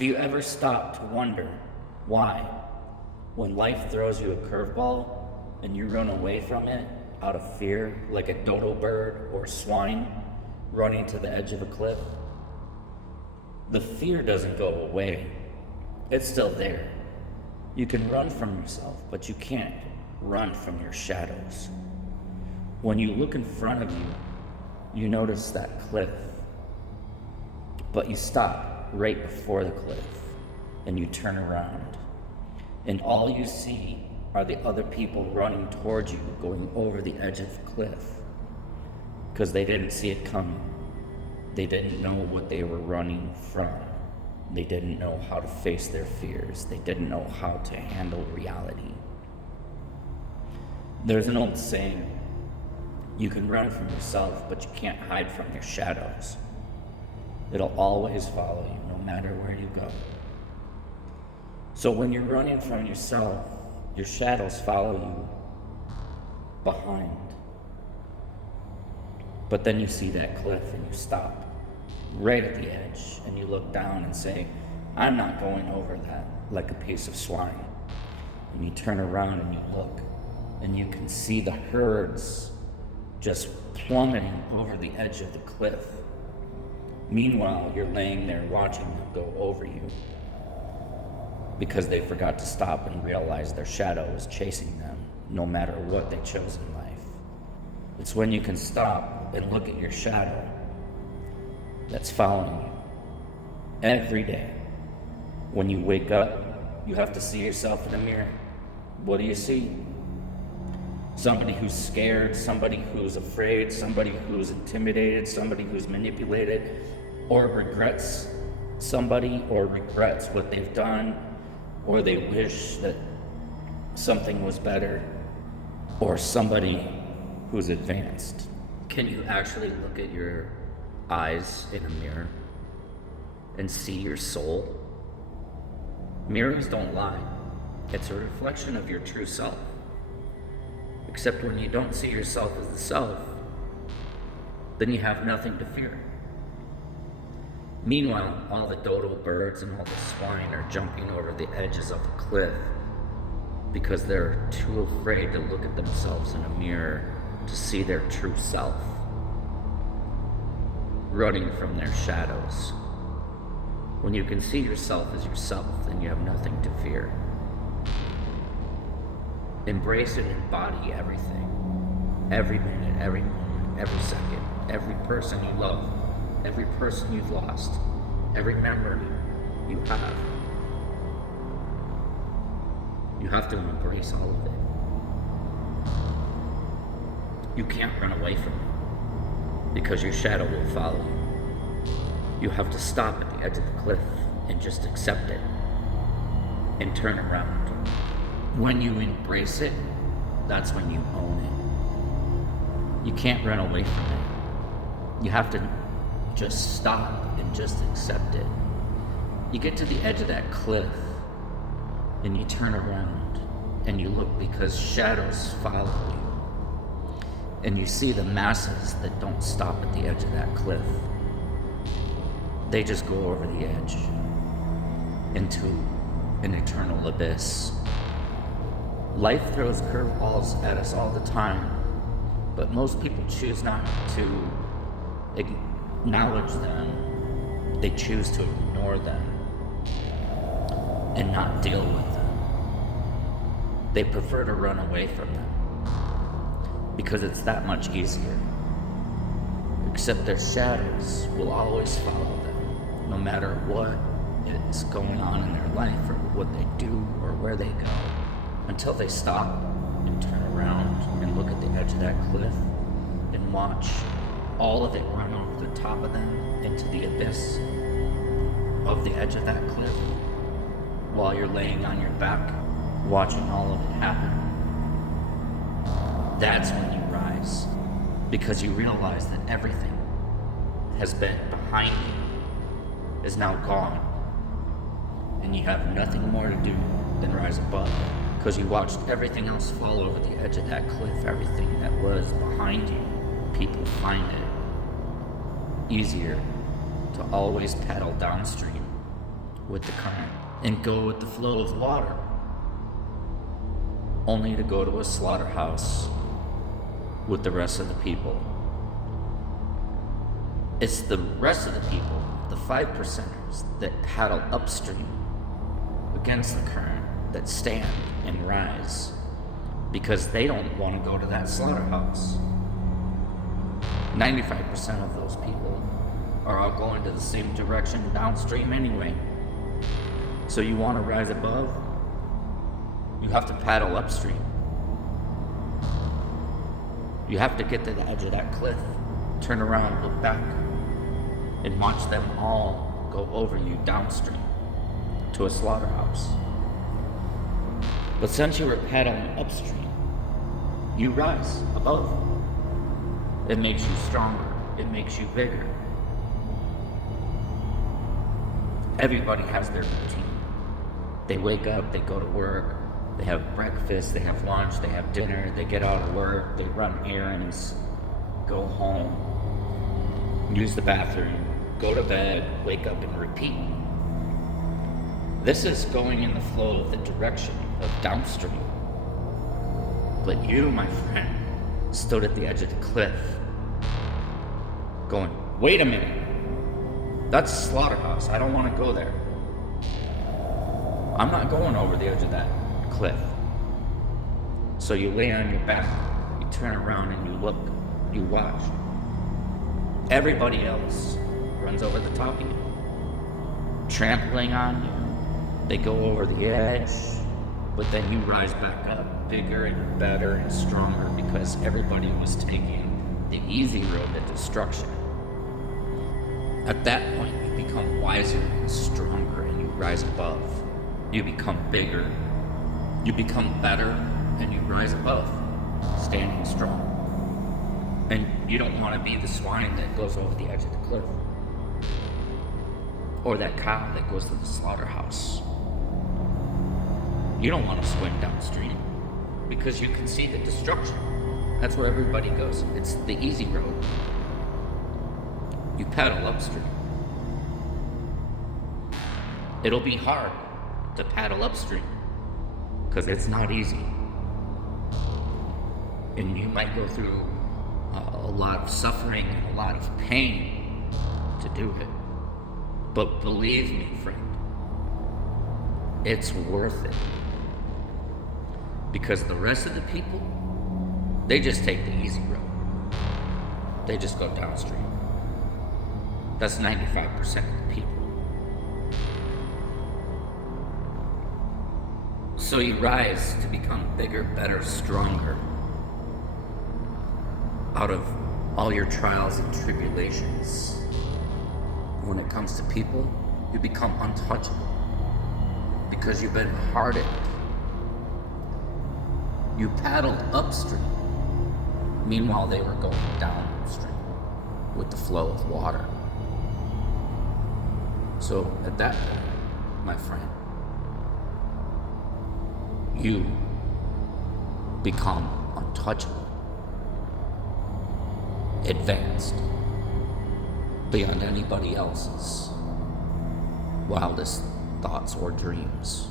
Have you ever stopped to wonder why, when life throws you a curveball and you run away from it out of fear, like a dodo bird or swine running to the edge of a cliff, the fear doesn't go away. It's still there. You can run from yourself, but you can't run from your shadows. When you look in front of you, you notice that cliff, but you stop right before the cliff and you turn around, and all you see are the other people running towards you, going over the edge of the cliff, because they didn't see it coming. They didn't know what they were running from. They didn't know how to face their fears. They didn't know how to handle reality. There's an old saying, you can run from yourself, but you can't hide from your shadows. It'll always follow you, no matter where you go. So when you're running from yourself, your shadows follow you behind. But then you see that cliff and you stop right at the edge and you look down and say, I'm not going over that like a piece of swine. And you turn around and you look and you can see the herds just plummeting over the edge of the cliff. Meanwhile, you're laying there watching them go over you because they forgot to stop and realize their shadow was chasing them no matter what they chose in life. It's when you can stop and look at your shadow that's following you every day. When you wake up, you have to see yourself in the mirror. What do you see? Somebody who's scared, somebody who's afraid, somebody who's intimidated, somebody who's manipulated, or regrets somebody, or regrets what they've done, or they wish that something was better, or somebody who's advanced. Can you actually look at your eyes in a mirror and see your soul? Mirrors don't lie. It's a reflection of your true self. Except when you don't see yourself as the self, then you have nothing to fear. Meanwhile, all the dodo birds and all the swine are jumping over the edges of a cliff because they're too afraid to look at themselves in a mirror to see their true self, running from their shadows. When you can see yourself as yourself, then you have nothing to fear. Embrace and embody everything. Every minute, every moment, every second, every person you love, every person you've lost, every memory you have. You have to embrace all of it. You can't run away from it because your shadow will follow you. You have to stop at the edge of the cliff and just accept it and turn around. When you embrace it, that's when you own it. You can't run away from it. You have to just stop and just accept it. You get to the edge of that cliff and you turn around and you look because shadows follow you. And you see the masses that don't stop at the edge of that cliff. They just go over the edge into an eternal abyss. Life throws curveballs at us all the time, but most people choose not to acknowledge them. They choose to ignore them and not deal with them. They prefer to run away from them because it's that much easier. Except their shadows will always follow them, no matter what is going on in their life or what they do or where they go, until they stop and turn around and look at the edge of that cliff and watch all of it run over the top of them into the abyss of the edge of that cliff while you're laying on your back watching all of it happen. That's when you rise, because you realize that everything has been behind you is now gone, and you have nothing more to do than rise above, because you watched everything else fall over the edge of that cliff. Everything that was behind you, people find it easier to always paddle downstream with the current and go with the flow of water, only to go to a slaughterhouse with the rest of the people. It's the rest of the people, the 5%ers, that paddle upstream against the current, that stand and rise because they don't want to go to that slaughterhouse. 95% of those people are all going to the same direction downstream anyway. So you want to rise above, you have to paddle upstream. You have to get to the edge of that cliff, turn around, look back, and watch them all go over you downstream to a slaughterhouse. But since you were paddling upstream, you rise above. It makes you stronger. It makes you bigger. Everybody has their routine. They wake up, they go to work, they have breakfast, they have lunch, they have dinner, they get out of work, they run errands, go home, use the bathroom, go to bed, wake up, and repeat. This is going in the flow of the direction of downstream. But you, my friend, stood at the edge of the cliff, going, wait a minute, that's a slaughterhouse, I don't want to go there. I'm not going over the edge of that cliff. So you lay on your back, you turn around and you look, you watch. Everybody else runs over the top of you, trampling on you. They go over the edge, but then you rise back up bigger and better and stronger because everybody was taking the easy road to destruction. At that point, you become wiser and stronger and you rise above. You become bigger, you become better, and you rise above, standing strong. And you don't want to be the swine that goes over the edge of the cliff, or that cow that goes to the slaughterhouse. You don't want to swim downstream because you can see the destruction. That's where everybody goes. It's the easy road. You paddle upstream. It'll be hard to paddle upstream because it's not easy. And you might go through a lot of suffering and a lot of pain to do it. But believe me, friend, it's worth it. Because the rest of the people, they just take the easy road. They just go downstream. That's 95% of the people. So you rise to become bigger, better, stronger. Out of all your trials and tribulations, when it comes to people, you become untouchable because you've been hardened. You paddled upstream. Meanwhile, they were going downstream with the flow of water. So at that point, my friend, you become untouchable, advanced beyond anybody else's wildest thoughts or dreams.